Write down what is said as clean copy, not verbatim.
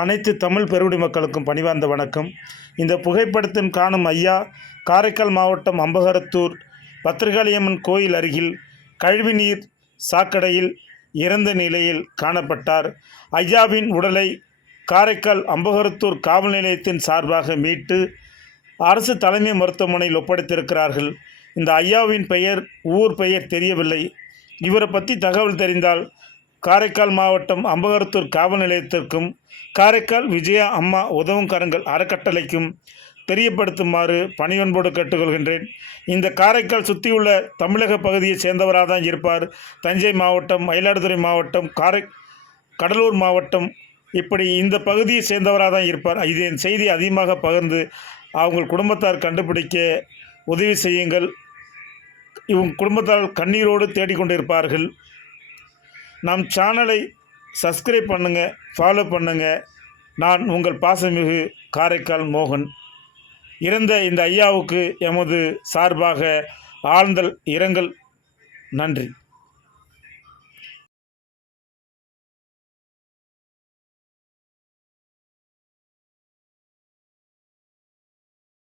அனைத்து தமிழ் பெருங்குடி மக்களுக்கும் பணிவார்ந்த வணக்கம். இந்த புகைப்படத்தின் காணும் ஐயா காரைக்கால் மாவட்டம் அம்பகரத்தூர் பத்திரகாளியம்மன் கோயில் அருகில் கழிவுநீர் சாக்கடையில் இறந்த நிலையில் காணப்பட்டார். ஐயாவின் உடலை காரைக்கால் அம்பகரத்தூர் காவல் நிலையத்தின் சார்பாக மீட்டு அரசு தலைமை மருத்துவமனையில் ஒப்படைத்திருக்கிறார்கள். இந்த ஐயாவின் பெயர், ஊர் பெயர் தெரியவில்லை. இவரை பற்றி தகவல் தெரிந்தால் காரைக்கால் மாவட்டம் அம்பகரத்தூர் காவல் நிலையத்திற்கும் காரைக்கால் விஜயா அம்மா உதவும் கரங்கள் அறக்கட்டளைக்கும் தெரியப்படுத்துமாறு பணிவன்போடு கேட்டுக்கொள்கின்றேன். இந்த காரைக்கால் சுற்றியுள்ள தமிழக பகுதியை சேர்ந்தவராக தான் இருப்பார். தஞ்சை மாவட்டம், மயிலாடுதுறை மாவட்டம், கடலூர் மாவட்டம், இப்படி இந்த பகுதியை சேர்ந்தவராக தான் இருப்பார். இதன் செய்தி அதிகமாக பகிர்ந்து அவங்க குடும்பத்தார் கண்டுபிடிக்க உதவி செய்யுங்கள். இவங்க குடும்பத்தார் கண்ணீரோடு தேடிக்கொண்டிருப்பார்கள். நம் சேனலை சப்ஸ்கிரைப் பண்ணுங்கள், ஃபாலோ பண்ணுங்கள். நான் உங்கள் பாசமிகு காரைக்கால் மோகன். இறந்த இந்த ஐயாவுக்கு எமது சார்பாக ஆழ்ந்த இரங்கல். நன்றி.